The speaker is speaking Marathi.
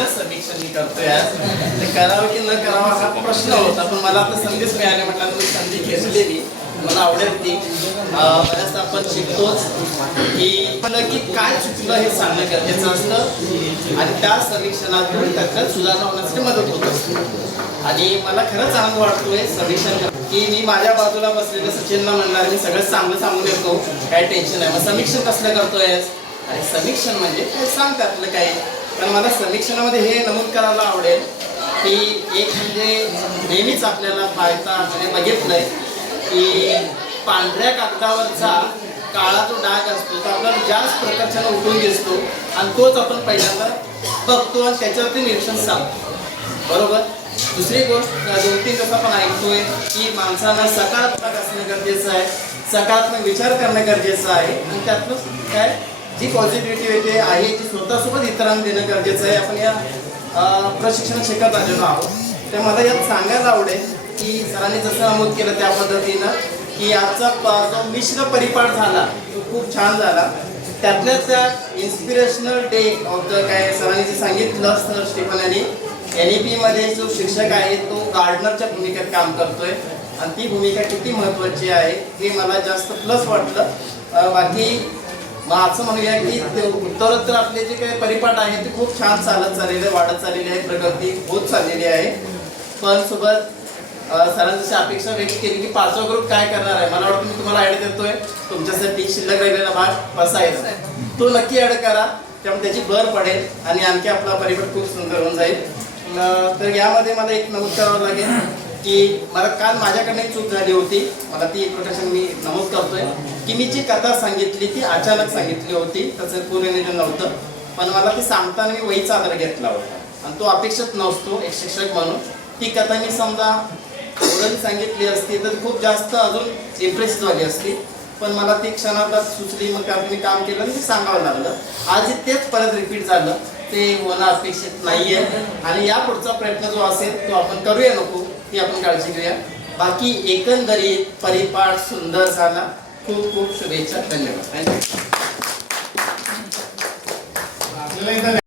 पहिलं समीक्षण मी करतोय आज. ते करावं की न करावं हा प्रश्न होता, पण मला आता संधीच मिळाली. म्हटलं मी संधी घेतलेली, मला आवडेल ती. बऱ्याच आपण शिकतोच की नक्की काय चुकलं हे सांगणं गरजेचं असतं आणि त्या समीक्षणातून त्याच्यात सुधारणा होण्यासाठी मदत होत असते. आणि मला खरंच आनंद वाटतोय समीक्षण की मी माझ्या बाजूला बसलेले सचिनला म्हणणार मी सगळं चांगलं सांगून येतो, काय टेन्शन नाही. मग समीक्षण कसलं करतोय आणि समीक्षण म्हणजे काय सांग त्यातलं काय. कारण मला समीक्षणामध्ये हे नमूद करायला आवडेल की एक म्हणजे नेहमीच आपल्याला पाहता म्हणजे बघितलंय की पांढऱ्या कागदावरचा काळा जो डाग असतो तो आपल्याला जास्त प्रकारच्यानं उठून दिसतो आणि तोच आपण पहिल्यांदा बघतो आणि त्याच्यावरती निरीक्षण सांगतो, बरोबर. दुसरी गोष्ट 2-3 दिवस आपण ऐकतोय की माणसानं सकारात्मक असणं गरजेचं आहे, सकारात्मक विचार करणं गरजेचं आहे आणि त्यातलं काय जी पॉझिटिव्हिटी आहे ती स्वतःसोबत इतरांना देणं गरजेचं आहे. आपण या प्रशिक्षण शिकत आलेलो आहोत. तर मला यात सांगायला आवडेल की सरांनी जसं नमूद केलं त्या पद्धतीनं की आजचा जो मिश्र परिपाठ झाला तो खूप छान झाला. त्यातल्या त्यात इन्स्पिरेशनल डे ऑफ द काय सरांनी जे सांगितलं सर स्टीफन यांनी NEP मध्ये जो शिक्षक आहे तो गार्डनरच्या भूमिकेत काम करतोय आणि ती भूमिका किती महत्त्वाची आहे हे मला जास्त प्लस वाटलं. बाकी मग असं म्हणूया की उत्तरोत्तर आपले जे काही परिपाठ आहे ते खूप छान चालत चाललेले वाढत चाललेली आहे, प्रगती होत चाललेली आहे. पण सोबत सरांनी जशी अपेक्षा व्यक्त केली की 5वा ग्रुप काय करणार आहे. मला वाटतं मी तुम्हाला आयडिया देतोय, तुमच्यासाठी शिल्लक राहिलेला भाग बसायचा तो नक्की ॲड करा, त्यामुळे त्याची भर पडेल आणि आणखी आपला परिपाठ खूप सुंदर होऊन जाईल. तर यामध्ये मला एक नमूद करावं लागेल की मला काल माझ्याकडनं एक चूक झाली होती. मला ती एक प्रकाशन मी नमूद करतोय की मी जी कथा सांगितली ती अचानक सांगितली होती, त्याचं पूर्वनियोजन नव्हतं. पण मला ती सांगताना मी वहीचा आधार घेतला होता आणि तो अपेक्षित नसतो एक शिक्षक म्हणून. ती कथा मी समजा ओरली सांगितली असती तर खूप जास्त अजून इम्प्रेस झाली असती, पण मला ती क्षणाला सुचली. मग मी काम केलं आणि ते सांगावं लागलं. आज तेच परत रिपीट झालं, ते होणं अपेक्षित नाही आहे आणि या पुढचा प्रयत्न जो असेल तो आपण करूया नको ती आपण काळजी घेऊया. बाकी एकंदरीत परिपाठ सुंदर झाला. खूप खूप शुभेच्छा. धन्यवाद.